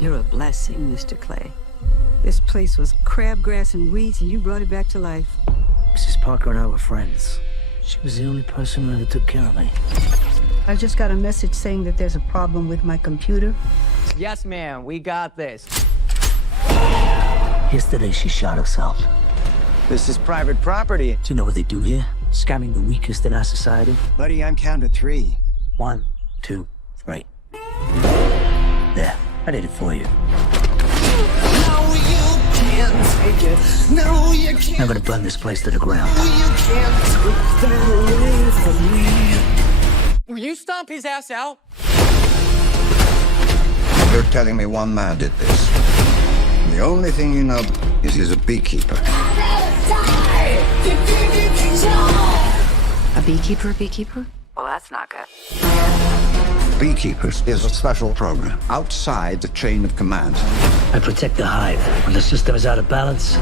You're a blessing, Mr. Clay. This place was crabgrass and weeds, and you brought it back to life. Mrs. Parker and I were friends. She was the only person who ever took care of me. I just got a message saying that there's a problem with my computer. Yes, ma'am, we got this. Yesterday, she shot herself. This is private property. Do you know what they do here? Scamming the weakest in our society. Buddy, I'm counting to 3. 1, 2, 3. There, I did it for you. No, you can't take it. No, you can't. I'm gonna burn this place to the ground. No, you can't take that away from me. Will you stomp his ass out? You're telling me one man did this. The only thing you know is he's a beekeeper. A beekeeper? Well, that's not good. Beekeepers is a special program outside the chain of command. I protect the hive. When the system is out of balance,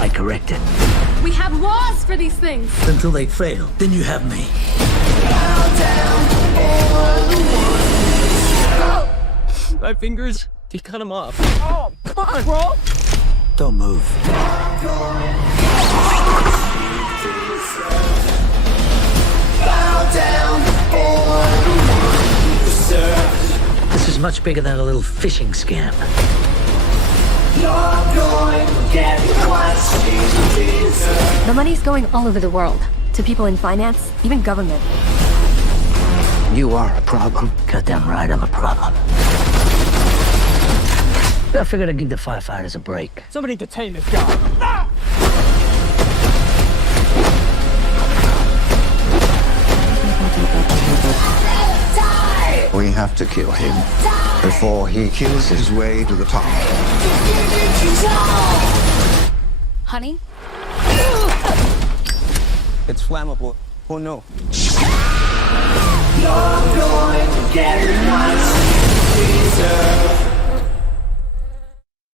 I correct it. We have laws for these things. Until they fail, then you have me. My fingers, he cut them off. Oh, come on, bro. Don't move. This is much bigger than a little phishing scam. The money's going all over the world. To people in finance, even government. You are a problem. Goddamn right, I'm a problem. I figured I'd give the firefighters a break. Somebody detain this guy. We have to kill him before he kills his way to the top. Honey? It's flammable. Oh no. You're going